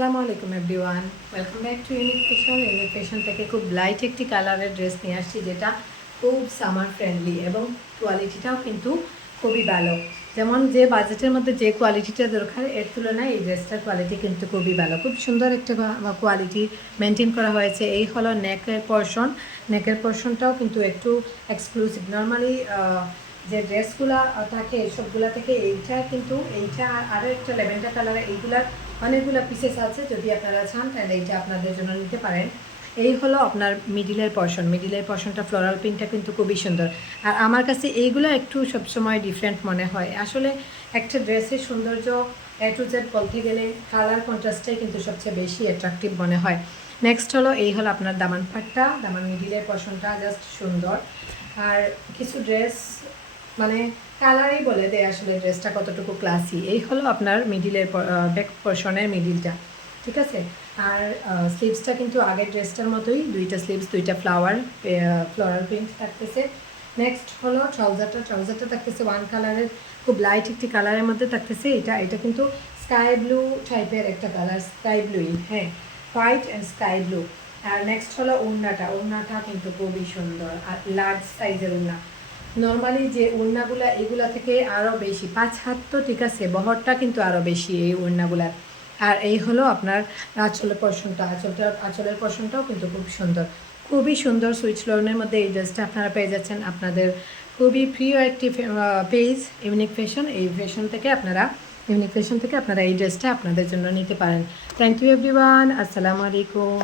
আসসালামু আলাইকুম everyone, welcome back to unique fashion. Unique fashion থেকে খুব লাইট একটি কালারের ড্রেস নিয়ে আসছি, যেটা খুব সামার ফ্রেন্ডলি এবং কোয়ালিটিটাও কিন্তু খুবই ভালো। যেমন যে বাজেটের মধ্যে যে কোয়ালিটিটা দরকার, এর তুলনায় এই ড্রেসটার কোয়ালিটি কিন্তু খুবই ভালো। খুব সুন্দর একটা কোয়ালিটি মেনটেন করা হয়েছে। এই হলো নেকের পোর্শনটাও কিন্তু একটু এক্সক্লুসিভ। নর্মালি যে ড্রেসগুলো থাকে সবগুলা থেকে এইটা আরও একটা ল্যাভেন্ডার কালারের, এইগুলার অনেকগুলো পিসেস আছে। যদি আপনারা চান তাহলে এইটা আপনাদের জন্য নিতে পারেন। এই হলো আপনার মিডিলের পর্শনটা ফ্লোরাল প্রিন্টটা কিন্তু খুবই সুন্দর। আর আমার কাছে এইগুলো একটু সবসময় ডিফারেন্ট মনে হয়। আসলে একটা ড্রেসের সৌন্দর্য এ টু জেড বলতে গেলে কালার কন্ট্রাস্টটাই কিন্তু সবচেয়ে বেশি অ্যাট্রাকটিভ মনে হয়। নেক্সট হলো আপনার দামান পাটটা, দামান মিডিলের পর্শনটা জাস্ট সুন্দর। আর কিছু ড্রেস মানে কালারই বলে দেয় আসলে ড্রেসটা কতটুকু ক্লাসি। এই হলো আপনার ব্যাক পোর্শনের মিডিলটা, ঠিক আছে। আর স্লিভসটা কিন্তু আগের ড্রেসটার মতোই, দুইটা স্লিভস, দুইটা ফ্লোরাল প্রিন্ট থাকতেছে। নেক্সট হলো ট্রাউজারটা থাকতেছে ওয়ান কালারের, খুব লাইট একটি কালারের মধ্যে থাকতেছে। এটা কিন্তু স্কাই ব্লু টাইপের একটা কালার, স্কাই ব্লুই, হ্যাঁ, হোয়াইট অ্যান্ড স্কাই ব্লু। আর নেক্সট হলো ওড়নাটা কিন্তু খুবই সুন্দর আর লার্জ সাইজের ওড়না। নর্মালি যে ওড়নাগুলা এগুলা থেকে আরও বেশি, 5 হাত তো ঠিক আছে, বহরটা কিন্তু আরও বেশি এই ওড়নাগুলার। আর এই হলো আপনার আঁচলের পোর্শনটাও কিন্তু খুব সুন্দর, খুবই সুন্দর। সুইচ লোনের মধ্যে এই ড্রেসটা আপনারা পেয়ে যাচ্ছেন। আপনাদের খুবই প্রিয় একটি page unique fashion. Unique fashion থেকে আপনারা এই ড্রেসটা আপনাদের জন্য নিতে পারেন। থ্যাংক ইউ এভরিওয়ান, আসসালামু আলাইকুম।